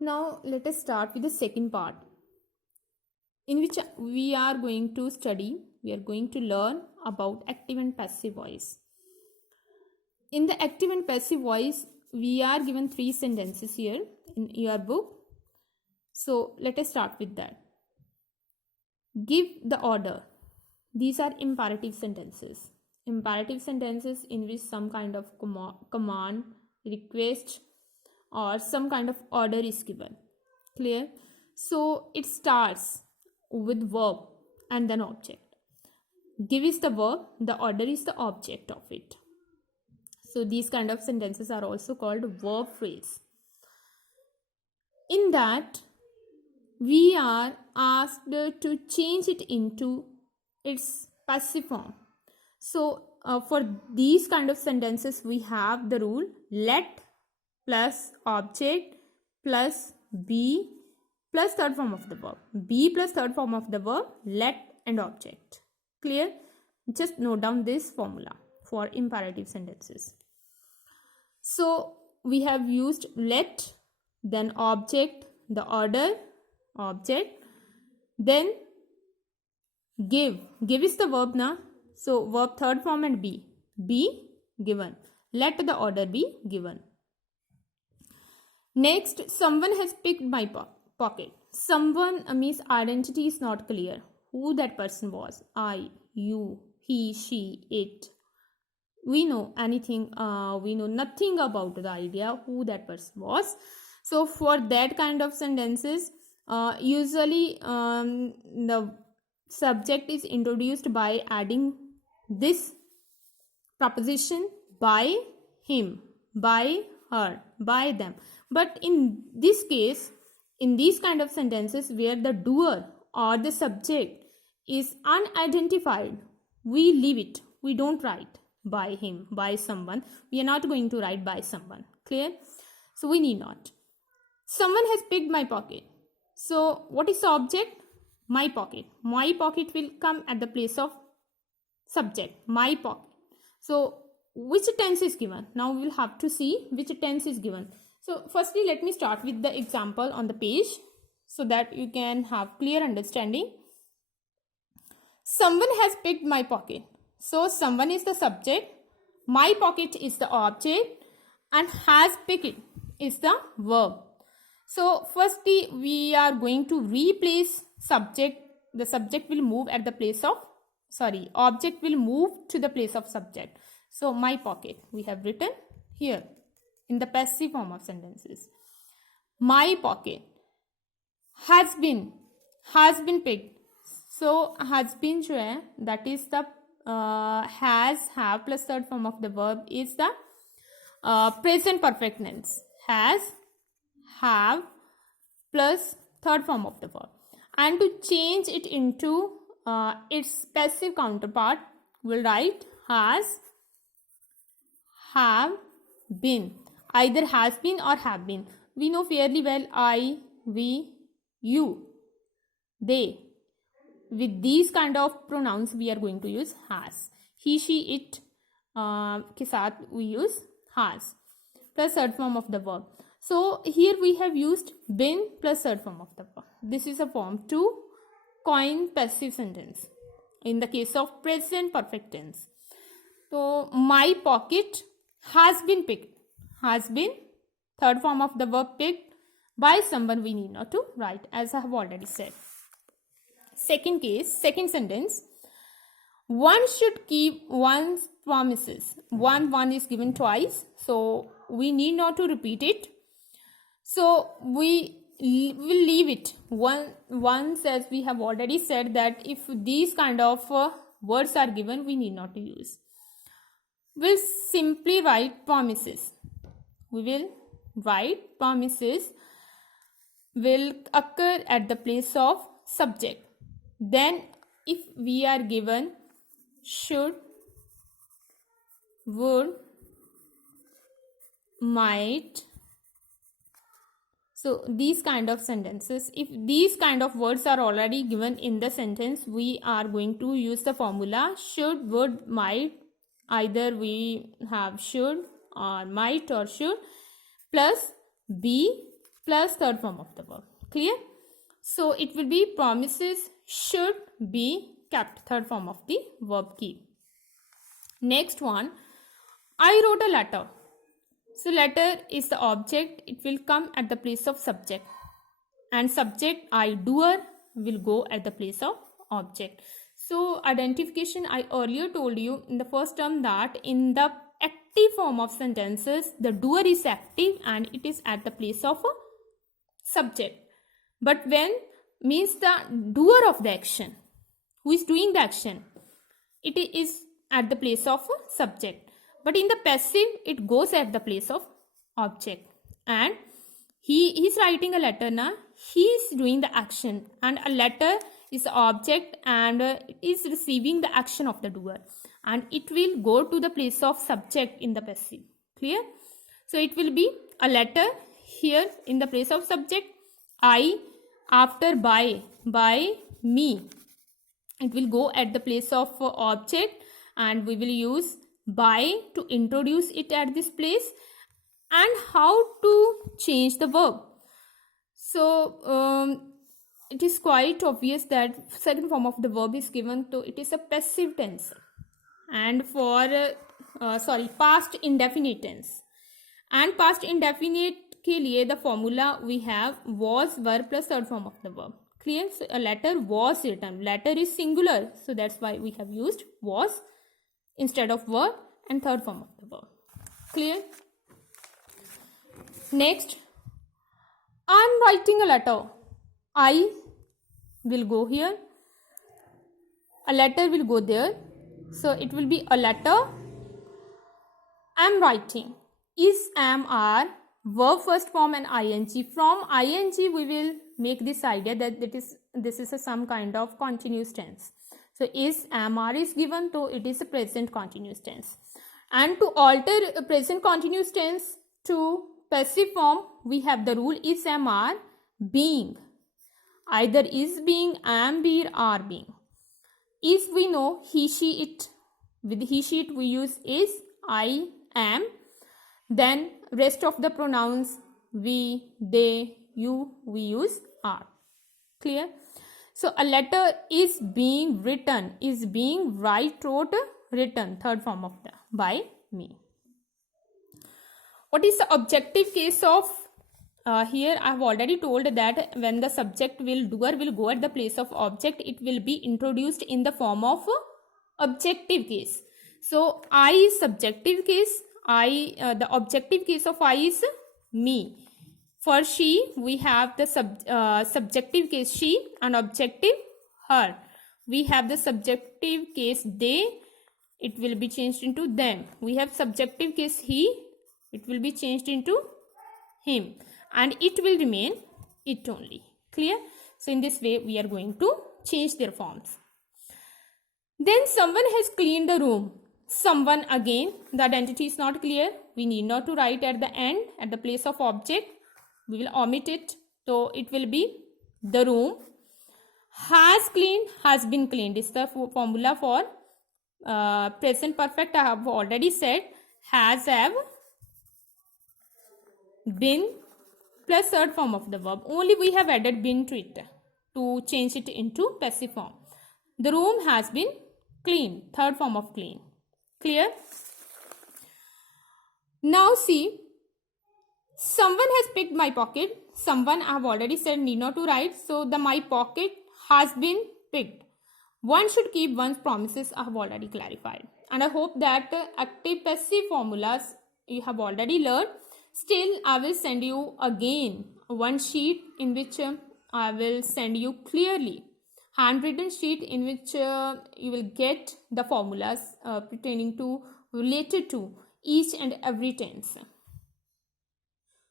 Now let us start with the second part, in which we are going to learn about active and passive voice. In the active and passive voice, we are given 3 sentences here in your book. So let us start with that. Give the order. These are imperative sentences. Imperative sentences in which some kind of command, request, or some kind of order is given. Clear? So it starts with verb and then object. Give is the verb, the order is the object of it. So these kind of sentences are also called verb phrase. In that, we are asked to change it into its passive form. So for these kind of sentences, we have the rule let plus object plus be plus third form of the verb. Be plus third form of the verb, let and object. Clear? Just note down this formula for imperative sentences. So we have used let, then object, the order, object, then give. Give is the verb now. So verb third form and be. Be given. Let the order be given. Next, someone has picked my pocket. Someone means identity is not clear. Who that person was. I, you, he, she, it. We know anything, we know nothing about the idea who that person was. So for that kind of sentences, usually the subject is introduced by adding this preposition by him, by her, by them. But in this case, in these kind of sentences where the doer or the subject is unidentified, we leave it. We don't write by him, by someone. We are not going to write by someone. Clear? So we need not. Someone has picked my pocket. So what is the object? My pocket. My pocket will come at the place of subject. My pocket. So which tense is given? Now we will have to see which tense is given. So firstly, let me start with the example on the page so that you can have clear understanding. Someone has picked my pocket. So someone is the subject, my pocket is the object, and has picked it is the verb. So firstly, we are going to replace subject. The subject will move at the place of, object will move to the place of subject. So my pocket, we have written here in the passive form of sentences. My pocket has been picked. So has been जो है, that is the has, have plus third form of the verb is the present perfect tense. Has, have plus third form of the verb. And to change it into its passive counterpart, we'll write has, have been. Either has been or have been. We know fairly well I, we, you, they. With these kind of pronouns, we are going to use has. He, she, it के साथ we use has plus third form of the verb. So here we have used been plus third form of the verb. This is a form to coin passive sentence in the case of present perfect tense. So my pocket has been picked. Has been third form of the verb picked by someone. We need not to write, as I have already said. Second case, second sentence. One should keep one's promises. One is given twice, so we need not to repeat it. So we will leave it once, as we have already said that if these kind of words are given, we need not to use. We'll simply write promises. We will write promises will occur at the place of subject. Then if we are given should, would, might, so these kind of sentences, if these kind of words are already given in the sentence, we are going to use the formula should, would, might. Either we have should or might or should plus be plus third form of the verb. Clear? So it will be promises should be kept, third form of the verb keep. Next one, I wrote a letter. So letter is the object, it will come at the place of subject, and subject, I, doer, will go at the place of object. So identification, I earlier told you in the first term that in the active form of sentences, the doer is active and it is at the place of a subject. But when means the doer of the action, who is doing the action, it is at the place of a subject. But in the passive, it goes at the place of object. And he is writing a letter now. He is doing the action, and a letter is the object and it is receiving the action of the doer, and it will go to the place of subject in the passive. Clear? So it will be a letter here in the place of subject. I, after by me, it will go at the place of object, and we will use by to introduce it at this place. And how to change the verb? So it is quite obvious that second form of the verb is given, so it is a passive tense, and for past indefinite tense. And past indefinite के लिए the formula we have was, verb plus third form of the verb. Clear? So a letter was written. Letter is singular, so that's why we have used was instead of were, and third form of the verb. Clear? Next, I'm writing a letter. I will go here. A letter will go there. So it will be a letter. I'm writing. Is, am, are, verb first form and ing. From ing we will make this idea that this is some kind of continuous tense. So is, am, are is given, so it is a present continuous tense. And to alter a present continuous tense to passive form, we have the rule is, am, are, being. Either is being, am being, are being. Is, we know he, she, it. With he, she, it we use is, I, am. Then rest of the pronouns we, they, you, we use are. Clear? So a letter is being written, is being wrote, written, third form of the by me. What is the objective case of here? I have already told that when the subject will, doer will go at the place of object, it will be introduced in the form of objective case. So I is subjective case. The objective case of I is me. For she, we have the subjective case she, and objective her. We have the subjective case they, it will be changed into them. We have subjective case he, it will be changed into him, and it will remain it only. Clear? So in this way we are going to change their forms. Then someone has cleaned the room. Someone, again the identity is not clear. We need not to write at the end at the place of object. We will omit it. So it will be the room. Has cleaned, has been cleaned. This is the formula for present perfect. I have already said has, have, been plus third form of the verb. Only we have added been to it to change it into passive form. The room has been cleaned, third form of clean. Clear? Now see, someone has picked my pocket. Someone, I have already said need not to write. So the my pocket has been picked. One should keep one's promises. I have already clarified. And I hope that active passive formulas you have already learned. Still, I will send you again one sheet in which I will send you clearly handwritten sheet in which you will get the formulas pertaining to, related to each and every tense.